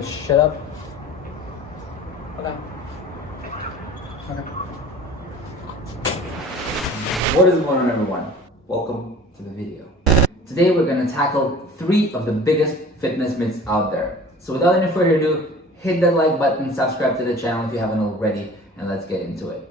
better shut up. Okay. What is going on, everyone? Welcome to the video. Today we're going to tackle 3 of the biggest fitness myths out there. So without any further ado, hit that like button, subscribe to the channel if you haven't already, and let's get into it.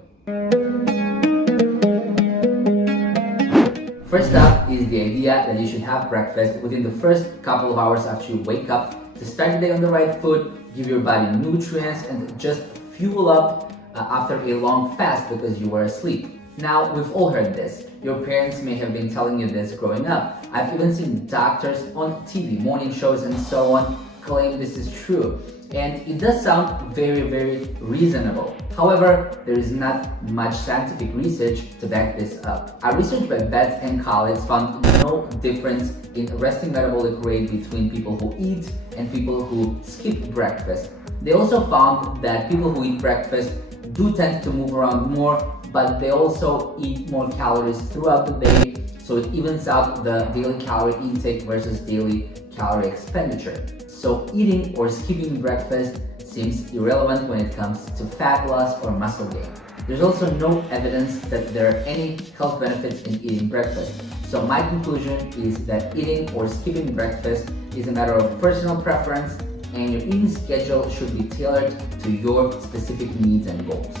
First up is the idea that you should have breakfast within the first couple of hours after you wake up to start the day on the right foot, give your body nutrients, and just fuel up after a long fast because you were asleep. Now, we've all heard this. Your parents may have been telling you this growing up. I've even seen doctors on TV, morning shows, and so on claim this is true. And it does sound very, very reasonable. However, there is not much scientific research to back this up. A research by Beth and colleagues found no difference in resting metabolic rate between people who eat and people who skip breakfast. They also found that people who eat breakfast do tend to move around more, but they also eat more calories throughout the day, so it evens out the daily calorie intake versus daily calorie expenditure. So eating or skipping breakfast seems irrelevant when it comes to fat loss or muscle gain. There's also no evidence that there are any health benefits in eating breakfast. So my conclusion is that eating or skipping breakfast is a matter of personal preference, and your eating schedule should be tailored to your specific needs and goals.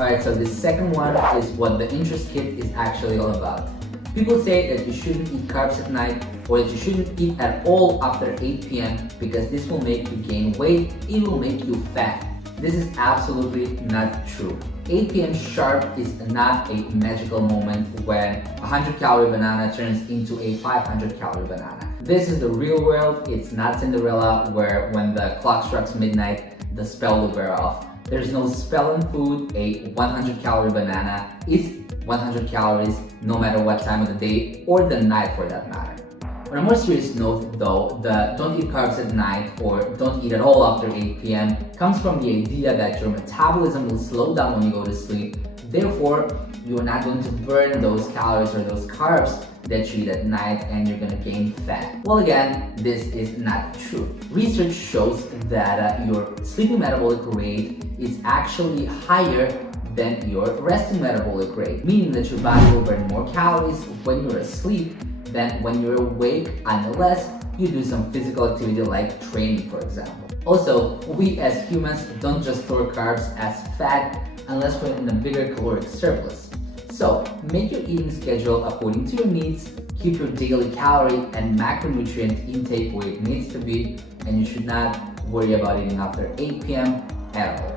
Alright, so the second one is what the interest kit is actually all about. People say that you shouldn't eat carbs at night, or that you shouldn't eat at all after 8 p.m. because this will make you gain weight, it will make you fat. This is absolutely not true. 8 p.m. sharp is not a magical moment when a 100-calorie banana turns into a 500-calorie banana. This is the real world. It's not Cinderella, where when the clock strikes midnight, the spell will wear off. There's no spell in food. A 100-calorie banana is 100 calories no matter what time of the day or the night for that matter. On a more serious note though, the don't eat carbs at night or don't eat at all after 8 p.m. comes from the idea that your metabolism will slow down when you go to sleep. Therefore, you are not going to burn those calories or those carbs that you eat at night, and you're going to gain fat. Well, again, this is not true. Research shows that your sleeping metabolic rate is actually higher than your resting metabolic rate, meaning that your body will burn more calories when you're asleep than when you're awake, unless you do some physical activity like training, for example. Also, we as humans don't just store carbs as fat unless we're in a bigger caloric surplus. So, make your eating schedule according to your needs, keep your daily calorie and macronutrient intake where it needs to be, and you should not worry about eating after 8 p.m. at all.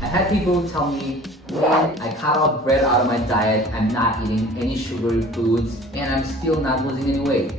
I've had people tell me, man, I cut out bread out of my diet, I'm not eating any sugary foods, and I'm still not losing any weight.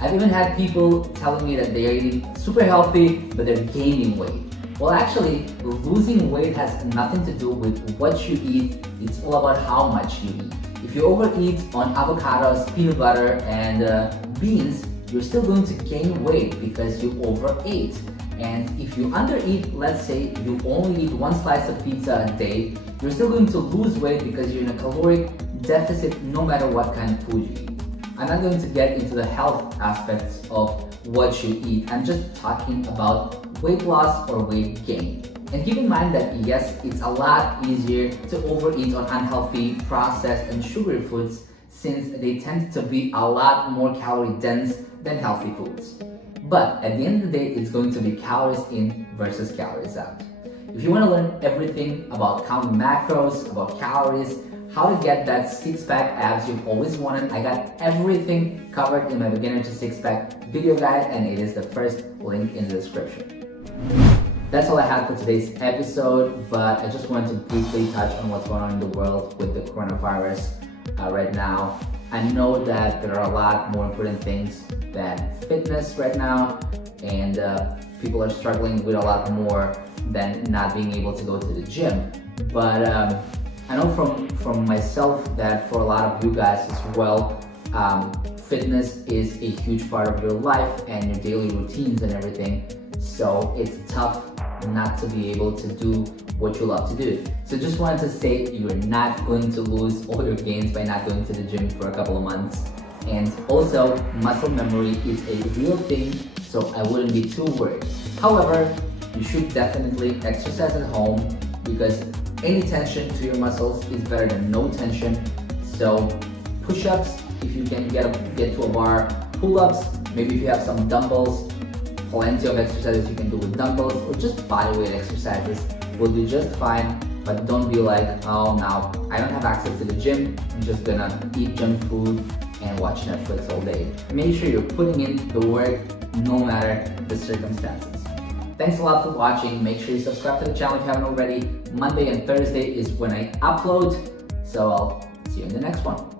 I've even had people telling me that they are eating super healthy, but they're gaining weight. Well, actually, losing weight has nothing to do with what you eat, it's all about how much you eat. If you overeat on avocados, peanut butter, and beans, you're still going to gain weight because you overate. And if you undereat, let's say you only eat 1 slice of pizza a day, you're still going to lose weight because you're in a caloric deficit no matter what kind of food you eat. I'm not going to get into the health aspects of what you eat. I'm just talking about weight loss or weight gain. And keep in mind that yes, it's a lot easier to overeat on unhealthy, processed, and sugary foods since they tend to be a lot more calorie dense than healthy foods. But at the end of the day, it's going to be calories in versus calories out. If you want to learn everything about counting macros, about calories, how to get that six-pack abs you've always wanted, I got everything covered in my beginner to six-pack video guide, and it is the first link in the description. That's all I had for today's episode, but I just wanted to briefly touch on what's going on in the world with the coronavirus right now. I know that there are a lot more important things than fitness right now, and people are struggling with a lot more than not being able to go to the gym. But I know from myself that for a lot of you guys as well, fitness is a huge part of your life and your daily routines and everything. So it's tough not to be able to do what you love to do. So just wanted to say you're not going to lose all your gains by not going to the gym for a couple of months. And also, muscle memory is a real thing. So so I wouldn't be too worried. However, you should definitely exercise at home because any tension to your muscles is better than no tension. So push-ups, if you can get to a bar, pull-ups, maybe if you have some dumbbells, plenty of exercises you can do with dumbbells, or just bodyweight exercises will do just fine. But don't be like, oh, now I don't have access to the gym, I'm just gonna eat junk food and watch Netflix all day. Make sure you're putting in the work no matter the circumstances. Thanks a lot for watching. Make sure you subscribe to the channel if you haven't already. Monday and Thursday is when I upload, so I'll see you in the next one.